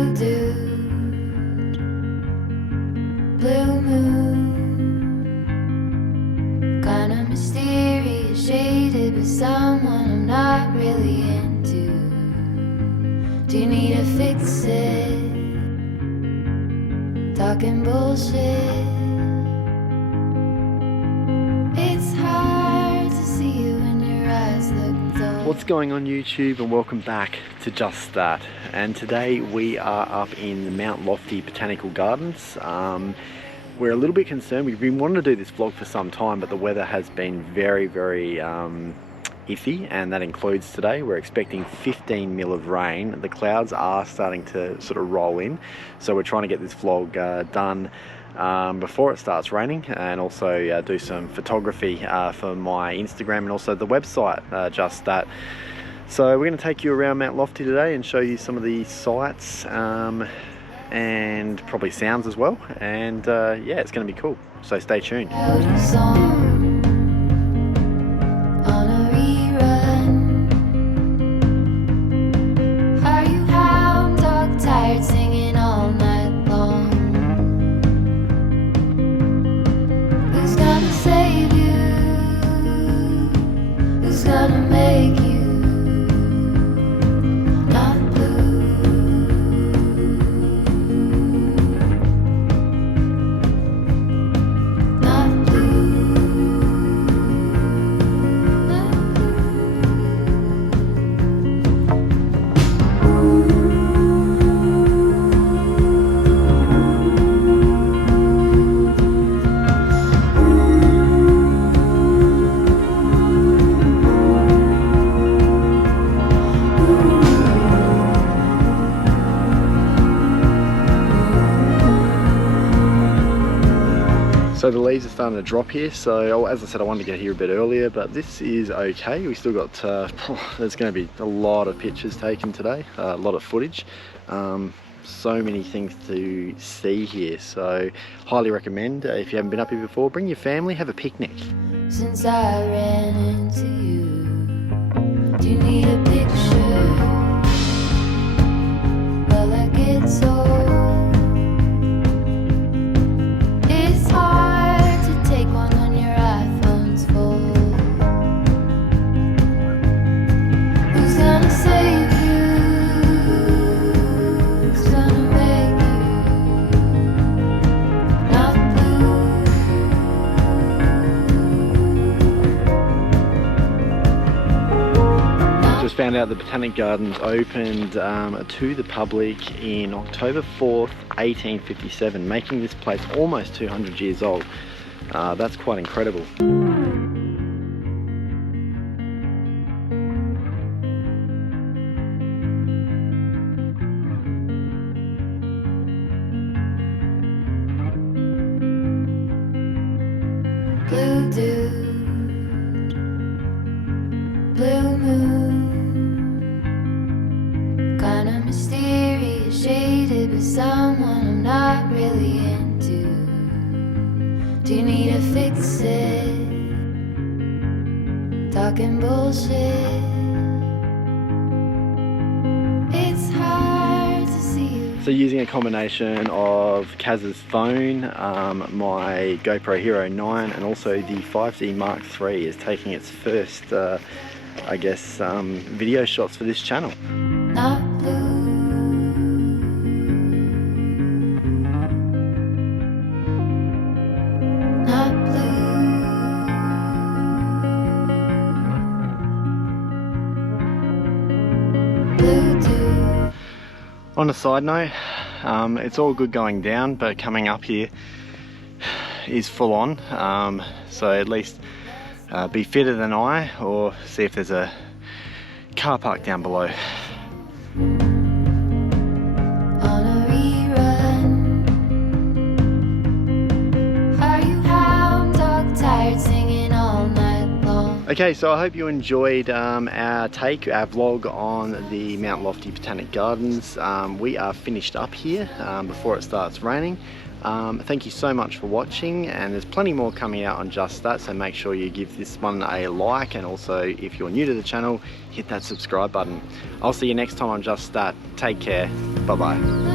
Blue dude, blue moon, kinda mysterious, shaded with someone I'm not really into. Do you need to fix it? Talking bullshit. It's hard to see you when your eyes look dull. What's going on YouTube, and welcome back to Just That. And today we are up in the Mount Lofty Botanical Gardens. We're a little bit concerned. We've been wanting to do this vlog for some time, but the weather has been very iffy, and that includes today. We're expecting 15 mil of rain. The clouds are starting to sort of roll in, so we're trying to get this vlog done before it starts raining, and also do some photography for my Instagram and also the website, Just That. So we're going to take you around Mount Lofty today and show you some of the sights and probably sounds as well, and yeah, it's going to be cool, so stay tuned. Singing all night long. Who's gonna save you? Who's gonna make you not blue? Not blue. Not So the leaves are starting to drop here, so as I said, I wanted to get here a bit earlier, but this is okay. We still got, there's going to be a lot of pictures taken today, a lot of footage, so many things to see here, so highly recommend, if you haven't been up here before, bring your family, have a picnic. Since I ran into you, do you need a picture? Well, I get so it's hard to take one when your iPhone's full. Who's gonna save you? Who's gonna make you not blue? Just found out the Botanic Gardens opened to the public in October 4th, 1857, making this place almost 200 years old. That's quite incredible. Blue dude, blue moon, kinda mysterious, shaded with someone I'm not really into. Do you need to fix it? Talking bullshit. It's hard to see you. So using a combination of Kazz's phone, my GoPro Hero 9, and also the 5D Mark III is taking its first, I guess, video shots for this channel. Not blue. Not blue. Blue dude. On a side note, it's all good going down, but coming up here is full on, so at least be fitter than I, or see if there's a car park down below. On a rerun. Are you hound dog tired singing all night long? Okay, so I hope you enjoyed our vlog on the Mount Lofty Botanic Gardens. We are finished up here before it starts raining. Thank you so much for watching, and there's plenty more coming out on Just That, so make sure you give this one a like, and also if you're new to the channel, hit that subscribe button. I'll see you next time on Just That. Take care. Bye bye.